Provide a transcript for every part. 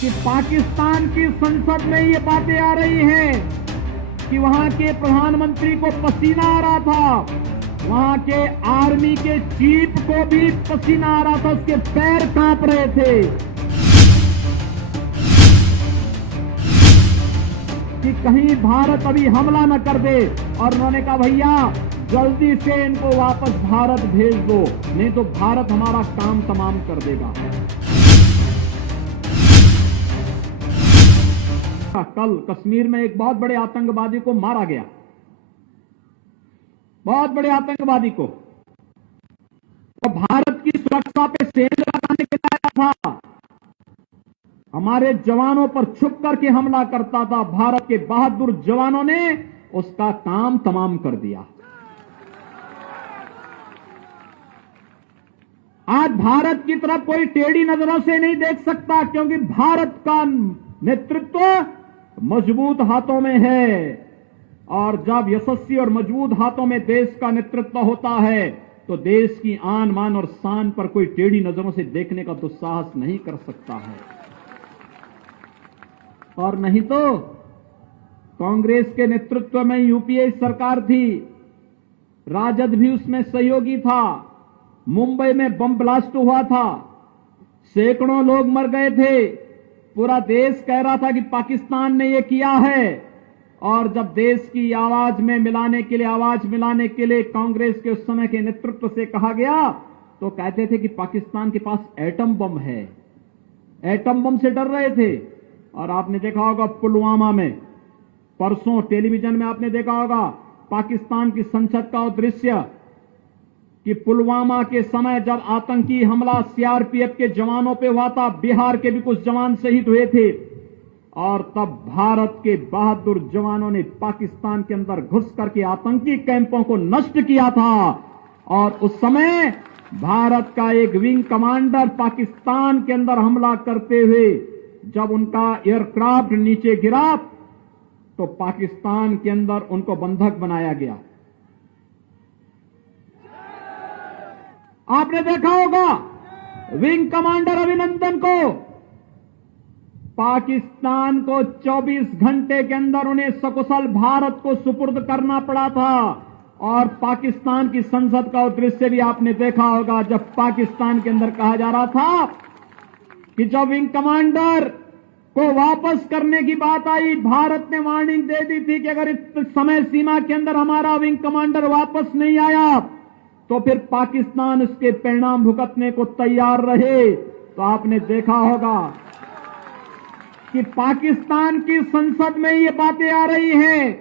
कि पाकिस्तान की संसद में ये बातें आ रही हैं कि वहां के प्रधानमंत्री को पसीना आ रहा था, वहां के आर्मी के चीफ को भी पसीना आ रहा था, उसके पैर कांप रहे थे कि कहीं भारत अभी हमला न कर दे। और उन्होंने कहा भैया जल्दी से इनको वापस भारत भेज दो, नहीं तो भारत हमारा काम तमाम कर देगा। कल कश्मीर में एक बहुत बड़े आतंकवादी को मारा गया, बहुत बड़े आतंकवादी को, तो भारत की सुरक्षा पे सेंध लगाने के लिए आया था, हमारे जवानों पर छुप करके हमला करता था। भारत के बहादुर जवानों ने उसका काम तमाम कर दिया। आज भारत की तरफ कोई टेढ़ी नजरों से नहीं देख सकता, क्योंकि भारत का नेतृत्व मजबूत हाथों में है। और जब यशस्वी और मजबूत हाथों में देश का नेतृत्व होता है तो देश की आन मान और शान पर कोई टेढ़ी नजरों से देखने का दुस्साहस नहीं कर सकता है। और नहीं तो कांग्रेस के नेतृत्व में यूपीए सरकार थी, राजद भी उसमें सहयोगी था, मुंबई में बम ब्लास्ट हुआ था, सैकड़ों लोग मर गए थे, पूरा देश कह रहा था कि पाकिस्तान ने यह किया है। और जब देश की आवाज में मिलाने के लिए, आवाज मिलाने के लिए कांग्रेस के उस समय के नेतृत्व से कहा गया तो कहते थे कि पाकिस्तान के पास एटम बम है, एटम बम से डर रहे थे। और आपने देखा होगा पुलवामा में, परसों टेलीविजन में आपने देखा होगा पाकिस्तान की संसद का दृश्य कि पुलवामा के समय जब आतंकी हमला सीआरपीएफ के जवानों पे हुआ था, बिहार के भी कुछ जवान शहीद हुए थे, और तब भारत के बहादुर जवानों ने पाकिस्तान के अंदर घुस करके आतंकी कैंपों को नष्ट किया था। और उस समय भारत का एक विंग कमांडर पाकिस्तान के अंदर हमला करते हुए जब उनका एयरक्राफ्ट नीचे गिरा तो पाकिस्तान के अंदर उनको बंधक बनाया गया। आपने देखा होगा विंग कमांडर अभिनंदन को पाकिस्तान को 24 घंटे के अंदर उन्हें सकुशल भारत को सुपुर्द करना पड़ा था। और पाकिस्तान की संसद का दृश्य भी आपने देखा होगा जब पाकिस्तान के अंदर कहा जा रहा था कि जब विंग कमांडर को वापस करने की बात आई, भारत ने वार्निंग दे दी थी कि अगर इस समय सीमा के अंदर हमारा विंग कमांडर वापस नहीं आया तो फिर पाकिस्तान उसके परिणाम भुगतने को तैयार रहे। तो आपने देखा होगा कि पाकिस्तान की संसद में ये बातें आ रही हैं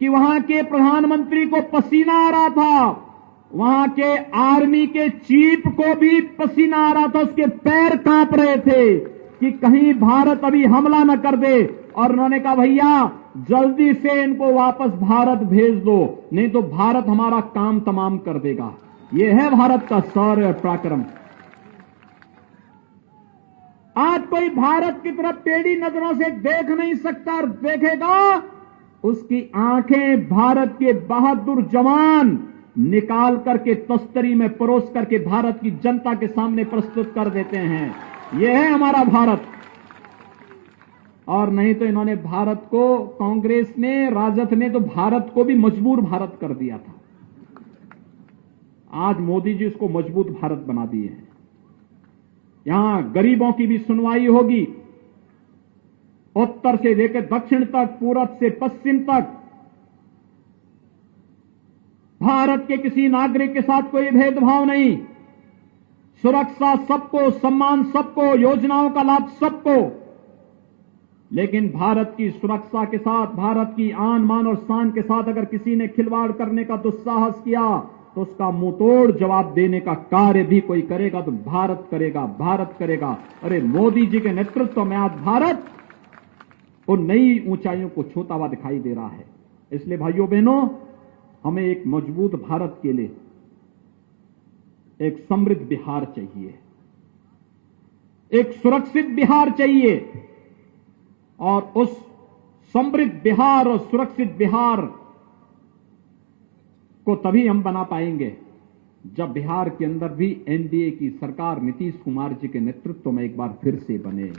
कि वहां के प्रधानमंत्री को पसीना आ रहा था, वहां के आर्मी के चीफ को भी पसीना आ रहा था, उसके पैर कांप रहे थे कि कहीं भारत अभी हमला न कर दे। और उन्होंने कहा भैया जल्दी से इनको वापस भारत भेज दो, नहीं तो भारत हमारा काम तमाम कर देगा। यह है भारत का शौर्य और पराक्रम। आज कोई भारत की तरफ टेढ़ी नजरों से देख नहीं सकता, और देखेगा उसकी आंखें भारत के बहादुर जवान निकाल करके तस्तरी में परोस करके भारत की जनता के सामने प्रस्तुत कर देते हैं। यह है हमारा भारत। और नहीं तो इन्होंने भारत को, कांग्रेस ने, राजद ने तो भारत को भी मजबूर भारत कर दिया था। आज मोदी जी उसको मजबूत भारत बना दिए हैं। यहां गरीबों की भी सुनवाई होगी, उत्तर से लेकर दक्षिण तक, पूरब से पश्चिम तक। भारत के किसी नागरिक के साथ कोई भेदभाव नहीं, सुरक्षा सबको, सम्मान सबको, योजनाओं का लाभ सबको। लेकिन भारत की सुरक्षा के साथ, भारत की आन मान और शान के साथ अगर किसी ने खिलवाड़ करने का दुस्साहस किया तो उसका मुंहतोड़ जवाब देने का कार्य भी कोई करेगा तो भारत करेगा, भारत करेगा। अरे मोदी जी के नेतृत्व में आज भारत उन नई ऊंचाइयों को छूता हुआ दिखाई दे रहा है। इसलिए भाइयों बहनों, हमें एक मजबूत भारत के लिए एक समृद्ध बिहार चाहिए, एक सुरक्षित बिहार चाहिए। और उस समृद्ध बिहार और सुरक्षित बिहार को तभी हम बना पाएंगे जब बिहार के अंदर भी एनडीए की सरकार नीतीश कुमार जी के नेतृत्व में एक बार फिर से बने।